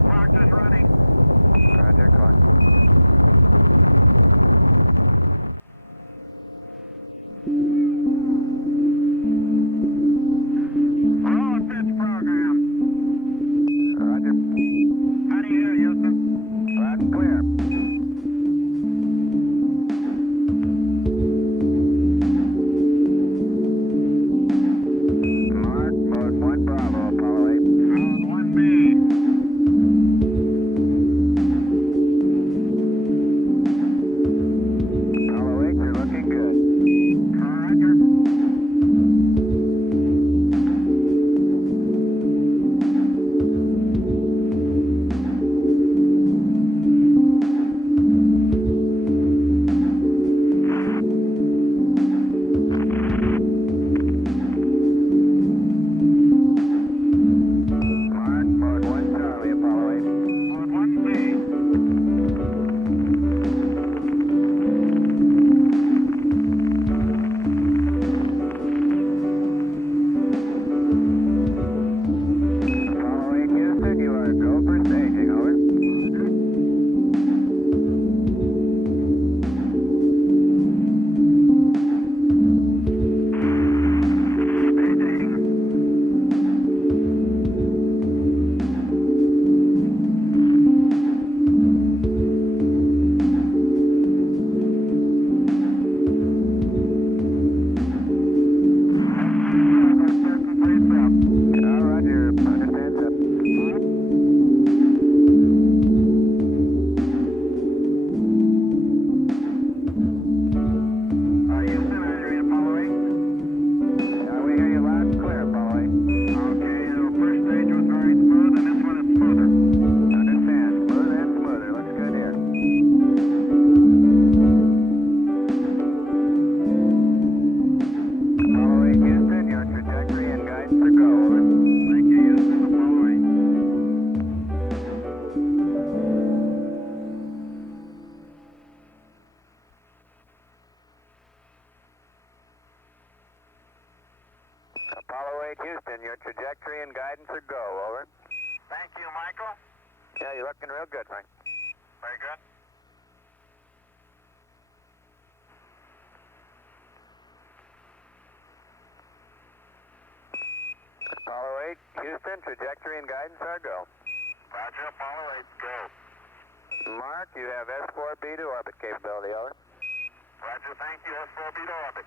The clock is running. Roger, clock. Roll pitch program. Roger. How do you hear, Houston? Loud and clear. Mark, mode 1 Bravo, Apollo 8. Mode 1B. Apollo 8, you're looking good. Roger. Mark, mode 1 Charlie, Apollo 8. Mode 1B. Apollo 8, Houston, you are go for staging, over. Roger, understand, sir. Houston, I read Apollo 8. We hear you loud and clear, Apollo 8. Okay, the first stage was very smooth, and this one is smoother. Understand, smoother and smoother, looks good here. Apollo 8, Houston, your trajectory and guidance are go, over. Thank you, Houston. Apollo 8. Apollo 8, Houston, your trajectory and guidance are go, over. Thank you, Michael. Yeah, you're looking real good, Frank. Very good. Apollo 8, Houston, trajectory and guidance are go. Roger, Apollo 8, go. Mark, you have S4B to orbit capability, over. Roger, thank you. S4B to orbit.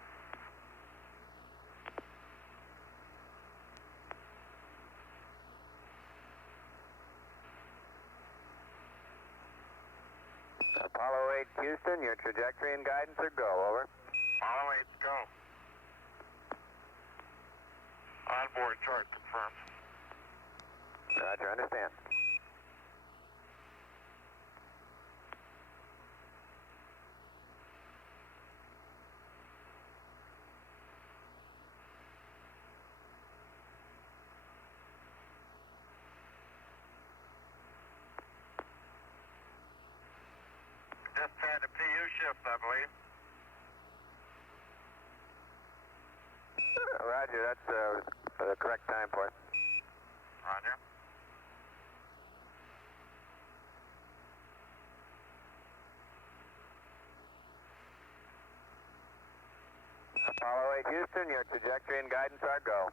Apollo 8, Houston, your trajectory and guidance are go, over. Apollo 8, go. Onboard chart confirmed. Roger, understand. Just had a PU shift, I believe. Roger, that's the correct time for it. Roger. Apollo 8, Houston, your trajectory and guidance are go.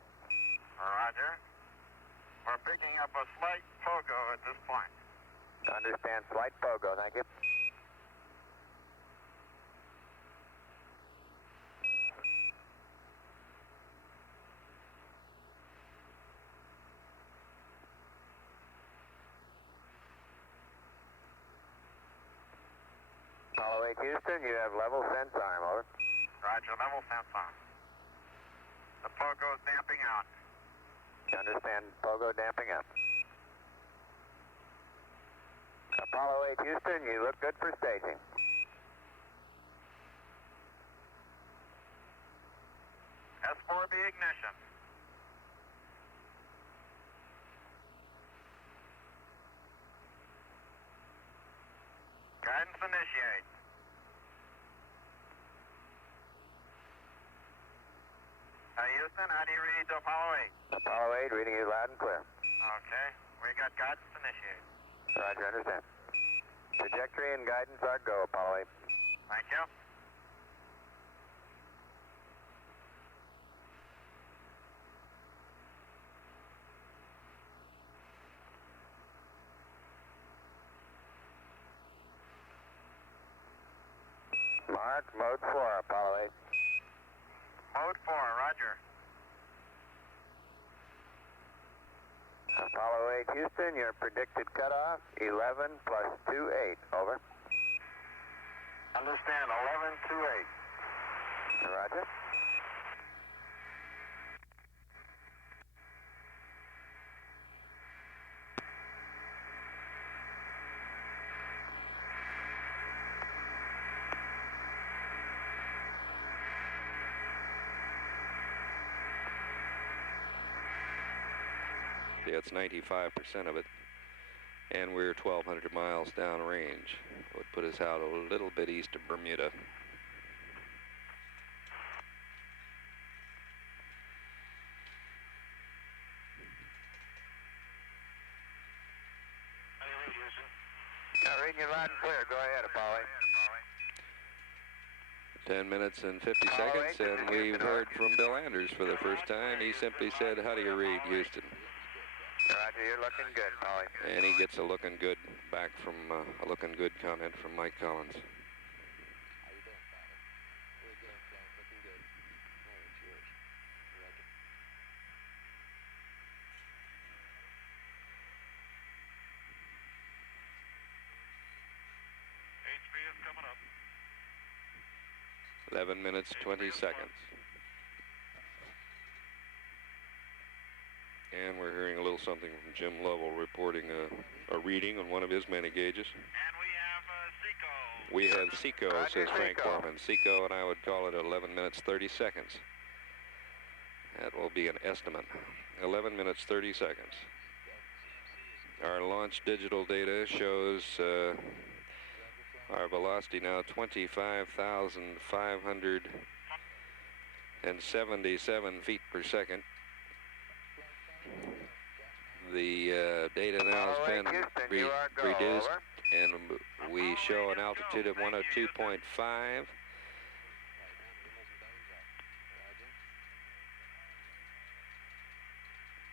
Roger. We're picking up a slight pogo at this point. Understand, slight pogo, thank you. Apollo 8, Houston, you have level sense arm, over. Roger, level sense on. The pogo's damping out. Understand, pogo damping up. Apollo 8, Houston, you look good for staging. S4B ignition. Guidance initiate. Houston, how do you read Apollo 8? Apollo 8, reading you loud and clear. Okay, we got guidance initiate. Roger, understand. Trajectory and guidance are go, Apollo 8. Thank you. Mark, mode 4, Apollo 8. Mode 4, roger. Apollo 8, Houston, your predicted cutoff, 11 plus 28, over. Understand, 1128. Roger. Yeah, it's 95% of it, and we're 1,200 miles downrange. Would put us out a little bit east of Bermuda. How do you read, Houston? Yeah, reading you loud and clear. Go ahead, Apollo 10 minutes and 50 Apollo seconds, 8, and we've heard from Bill Anders for the first time. He simply said, "How do you read, Houston?" 8. Roger, you're looking good, Apollo 8. And he gets a looking good back from a looking good comment from Mike Collins. How you doing, Father? We're good, looking good. No, it's yours. Roger. HB is coming up. 11 minutes, 20 seconds. And we're hearing a little something from Jim Lovell reporting a reading on one of his many gauges. And we have Seco. We have Seco, Roger, says Frank Seco. Borman. Seco, and I would call it 11 minutes, 30 seconds. That will be an estimate. 11 minutes, 30 seconds. Our launch digital data shows our velocity now 25,577 feet per second. The data now has been reduced, and we show an altitude of 102.5.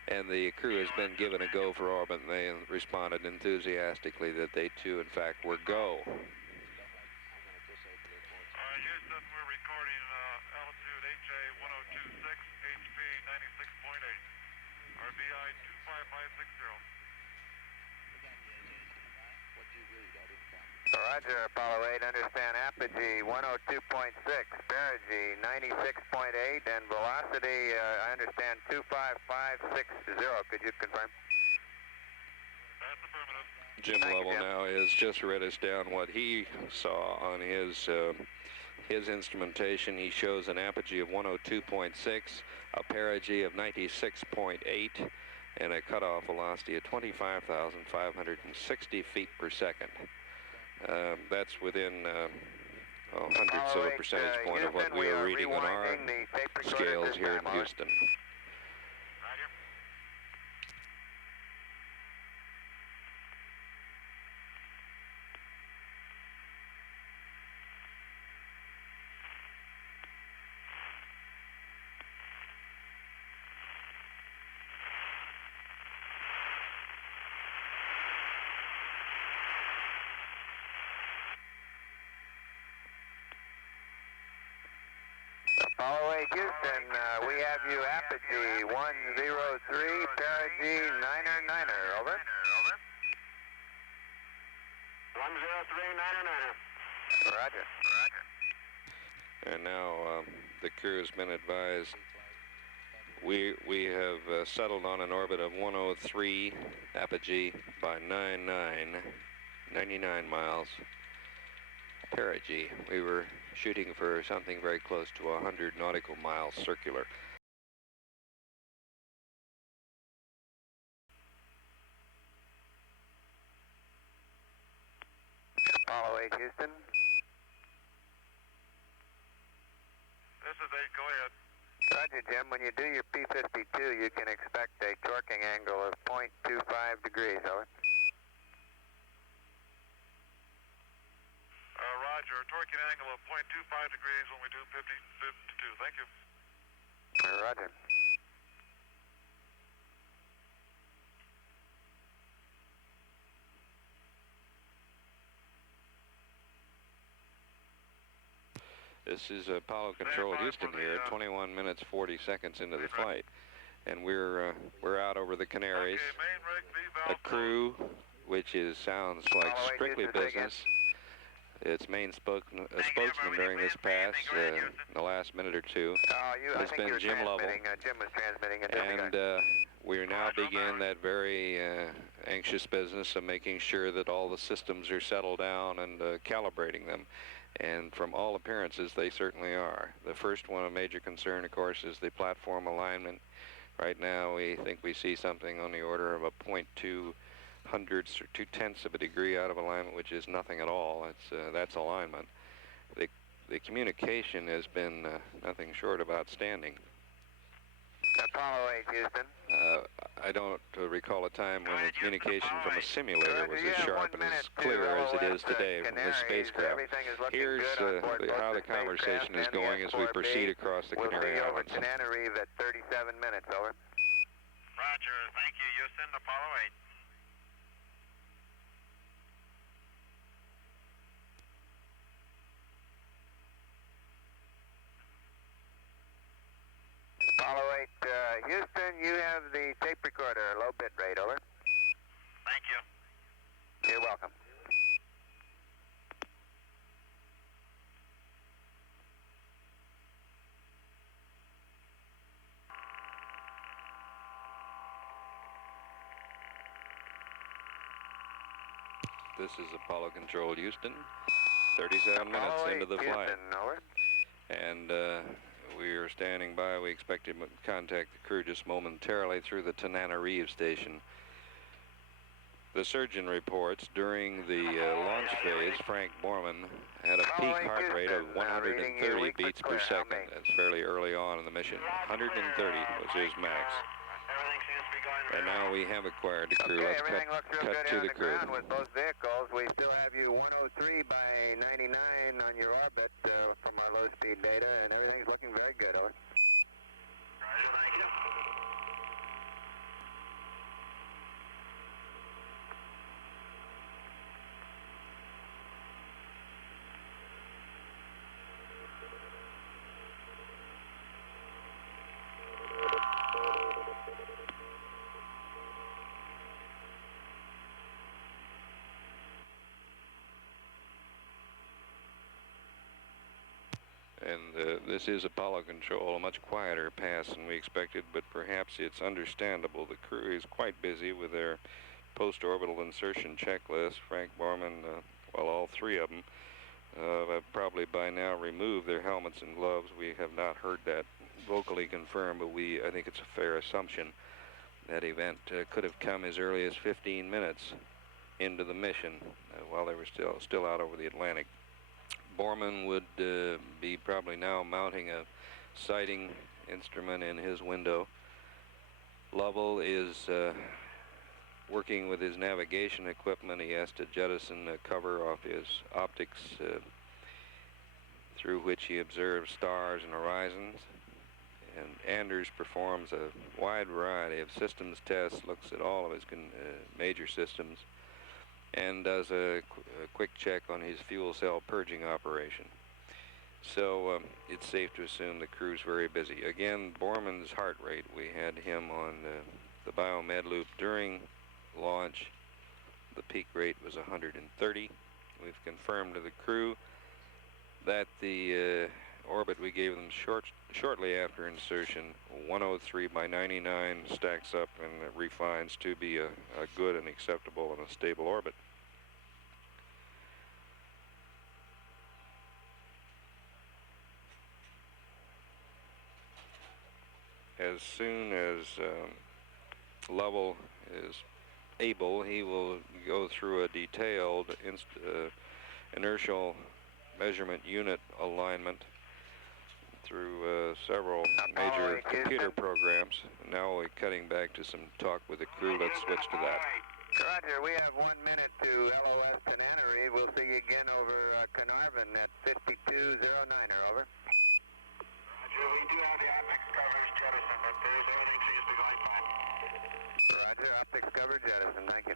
And the crew has been given a go for orbit, and they responded enthusiastically that they too, in fact, were go. Houston, we're recording altitude HA 1026, HP 96.8. RBI 25560. What do you read? I didn't come. Roger, Apollo 8, understand apogee 102.6, perigee 96.8, and velocity, I understand 25560. Could you confirm? That's affirmative. Jim Thank you, Lovell Jim. now has just read us down what he saw on his instrumentation. He shows an apogee of 102.6, a perigee of 96.8, and a cutoff velocity of 25,560 feet per second. That's within hundredths of a percentage point of what we are reading on our scales here in Houston. Roger. Apollo 8, Houston, we have you apogee 103, perigee 9er, over. 10399er. Roger. And now the crew has been advised we have settled on an orbit of 103 apogee by 99 miles perigee. We were shooting for something very close to 100 nautical miles circular. Apollo 8, Houston. This is 8, go ahead. Roger, Jim. When you do your P-52, you can expect a torquing angle of 0.25 degrees, over. torquing angle of 0.25 degrees when we do 50-52. Thank you. Roger. This is Apollo Control Houston here, 21 minutes 40 seconds into the flight, and we're out over the Canaries. A crew, which sounds like strictly business. Its main spokesman during this pass, in the last minute or two, has been Jim Lovell. Jim was transmitting. And we now begin that very anxious business of making sure that all the systems are settled down and calibrating them. And from all appearances, they certainly are. The first one of major concern, of course, is the platform alignment. Right now, we think we see something on the order of a 0.2 hundredths or 2/10 of a degree out of alignment, which is nothing at all. That's alignment. The communication has been nothing short of outstanding. Apollo 8, Houston. I don't recall a time when the communication from a simulator was as sharp and as clear as it is today from this spacecraft. Here's how the conversation is going as we proceed across the Canary Islands. We'll be over Tenerife at 37 minutes, over. Roger, thank you, Houston, Apollo 8. Apollo 8, Houston, you have the tape recorder, low bit rate, over. Thank you. You're welcome. This is Apollo Control Houston, 37 minutes into the flight. Houston, over. And we are standing by. We expect to contact the crew just momentarily through the Tananarive station. The surgeon reports during the launch phase, Frank Borman had a peak heart rate of 130 beats per second. That's fairly early on in the mission. 130 was his max. Everything seems to be going And now we have acquired the crew. Let's cut to the crew. With both vehicles, we still have you 103 by 99 on your orbit from our low-speed data, and everything's looking very good, over. Roger, thank you. And this is Apollo Control, a much quieter pass than we expected, but perhaps it's understandable. The crew is quite busy with their post-orbital insertion checklist. Frank Borman, well, all three of them, have probably by now removed their helmets and gloves. We have not heard that vocally confirmed, but I think it's a fair assumption that event could have come as early as 15 minutes into the mission while they were still out over the Atlantic. Borman would be probably now mounting a sighting instrument in his window. Lovell is working with his navigation equipment. He has to jettison the cover off his optics through which he observes stars and horizons. And Anders performs a wide variety of systems tests, looks at all of his major systems, and does a quick check on his fuel cell purging operation. So it's safe to assume the crew's very busy. Again, Borman's heart rate, we had him on the Biomed loop during launch. The peak rate was 130. We've confirmed to the crew that the orbit we gave them shortly after insertion, 103 by 99, stacks up and refines to be a good and acceptable and a stable orbit. As soon as Lovell is able, he will go through a detailed inertial measurement unit alignment through several major computer programs. Now we're cutting back to some talk with the crew. Let's switch to that. Roger, we have 1 minute to LOS Tananarive. We'll see you again over Carnarvon at Roger, Jettison. Thank you.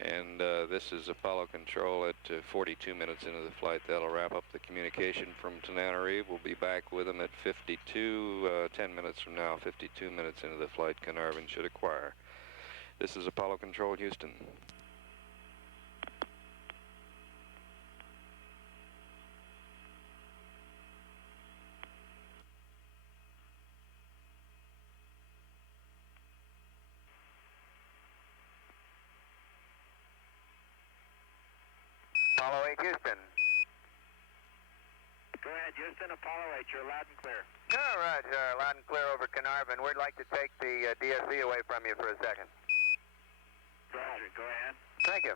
And this is Apollo Control at 42 minutes into the flight. That'll wrap up the communication from Tananarive. We'll be back with them at 52, 10 minutes from now, 52 minutes into the flight. Carnarvon should acquire. This is Apollo Control, Houston. Apollo 8, Houston. Go ahead, Houston. Apollo 8, you're loud and clear. All right, loud and clear over Carnarvon. We'd like to take the DSC away from you for a second. Roger, go ahead. Thank you.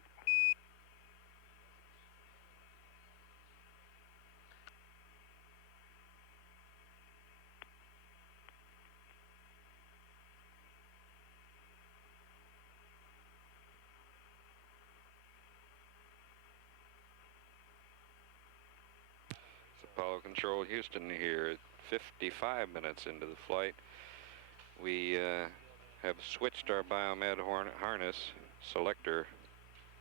Apollo Control, Houston here at 55 minutes into the flight. We have switched our Biomed harness selector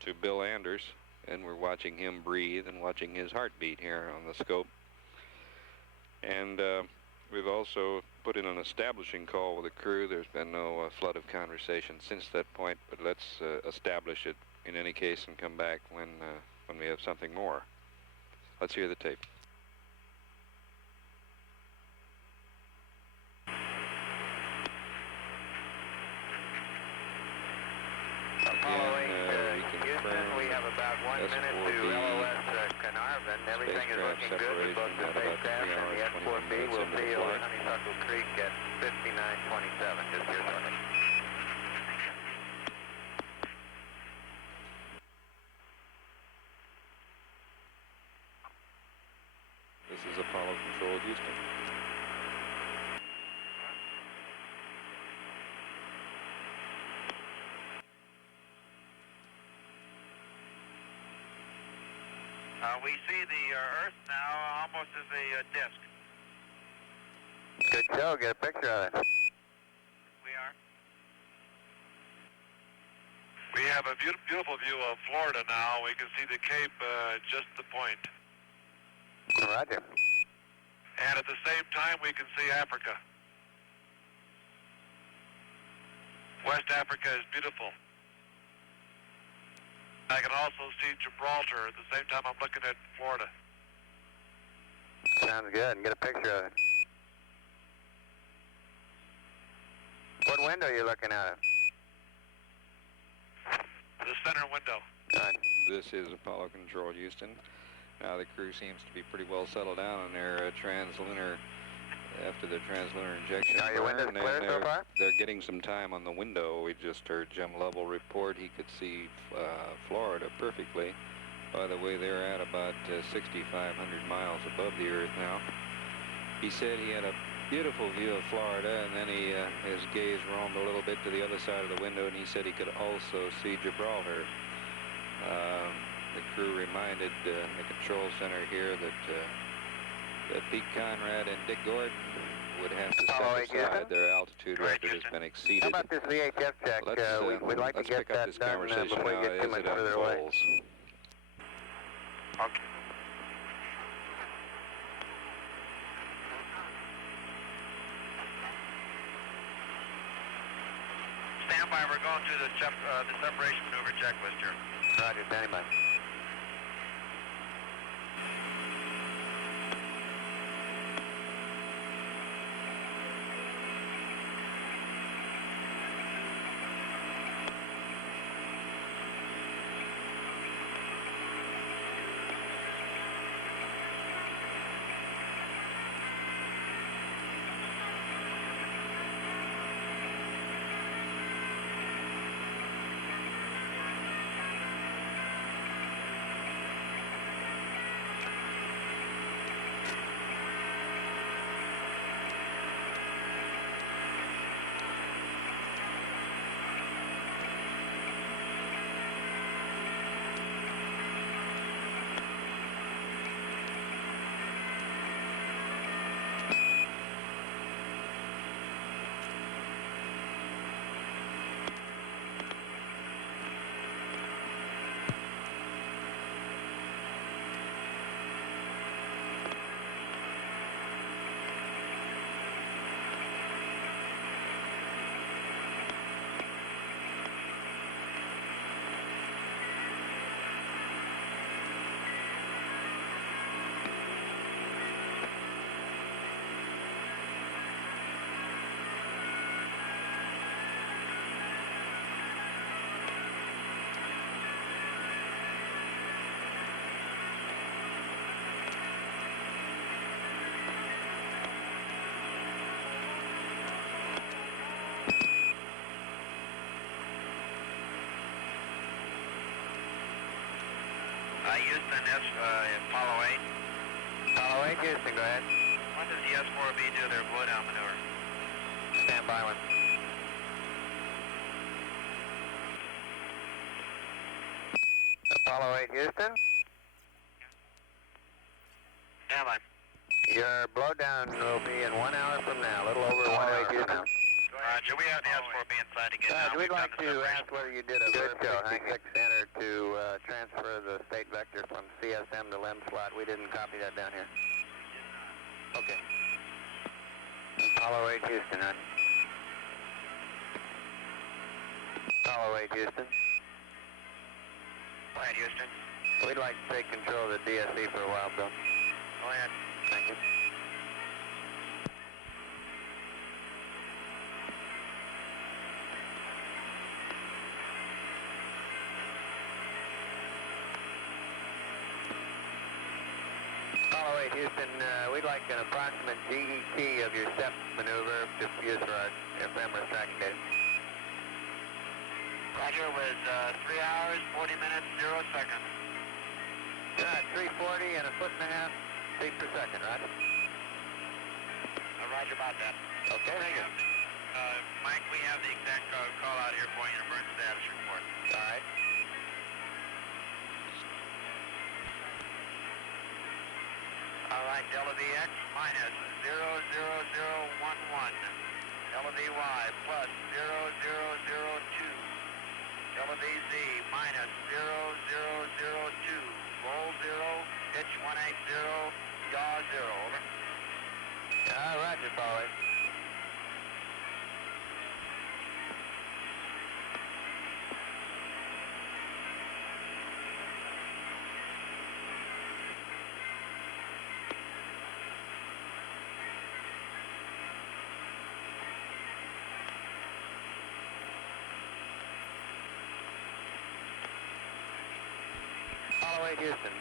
to Bill Anders, and we're watching him breathe and watching his heartbeat here on the scope. And we've also put in an establishing call with the crew. There's been no flood of conversation since that point, but let's establish it in any case and come back when we have something more. Let's hear the tape. Apollo 8, Houston, we have about 1 minute to LOS Carnarvon. Everything is looking good with both the spacecraft and the S4B. We'll see you over Honeysuckle Creek at 59:27, just here shortly. This is Apollo Control, Houston. We see the Earth now almost as a disk. Good show. Get a picture of it. We are. We have a beautiful view of Florida now. We can see the Cape just the point. Roger. And at the same time, we can see Africa. West Africa is beautiful. I can also see Gibraltar at the same time I'm looking at Florida. Sounds good. Get a picture of it. What window are you looking at? The center window. Good. This is Apollo Control, Houston. Now the crew seems to be pretty well settled down on their translunar, after their translunar injection. Are your windows clear so far? They're getting some time on the window. We just heard Jim Lovell report he could see Florida perfectly. By the way, they're at about 6,500 miles above the Earth now. He said he had a beautiful view of Florida, and then his gaze roamed a little bit to the other side of the window, and he said he could also see Gibraltar. The crew reminded the control center here that Pete Conrad and Dick Gordon would have to set aside. Their altitude record has been exceeded. How about this VHF check? We'd like to get pick up that this done conversation before now you get too as much it further away. unfolds. Okay. Stand by. We're going through the separation maneuver checklist here. Roger, standing by. Houston, Apollo 8. Apollo 8, Houston, go ahead. When does the S4B do their blowdown maneuver? Stand by one. Apollo 8, Houston. Stand by. Your blowdown will be in 1 hour from now, a little over 1 hour from now. Roger, we have the S4B inside to get down. We'd We've like done the to separation. ask whether you did a verb 66 enter to transfer the state vector from CSM to LIM slot. We didn't copy that down here. Okay. Apollo 8 Houston, huh? Apollo 8 Houston. Go ahead, Houston. We'd like to take control of the DSE for a while, Bill. Go ahead. Thank you. Apollo 8 Houston, we'd like an approximate GET of your SEP maneuver to use for our ephemeris tracking data. Roger, with 3 hours, 40 minutes, 0 seconds. 340 and a foot and a half feet per second, right? Roger about that. Okay, thank you. Mike, we have the exact call out here for you in a burn status report. All right. All right, Delta VX minus 00011. Delta VY plus 0002. Delta VZ minus 0002. Roll 0, pitch 180, yaw 0. Over. Roger, Apollo 8. Apollo 8 Houston.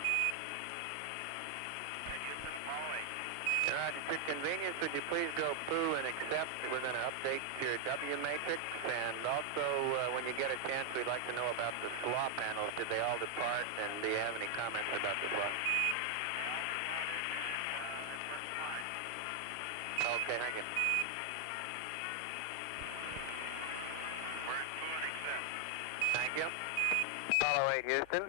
Houston, Apollo 8. Roger, for convenience, would you please go poo and accept? We're going to update your W matrix, and also when you get a chance, we'd like to know about the slaw panels. Did they all depart, and do you have any comments about the slaw? Okay, thank you. We're in poo and accept. Thank you. Apollo 8 Houston.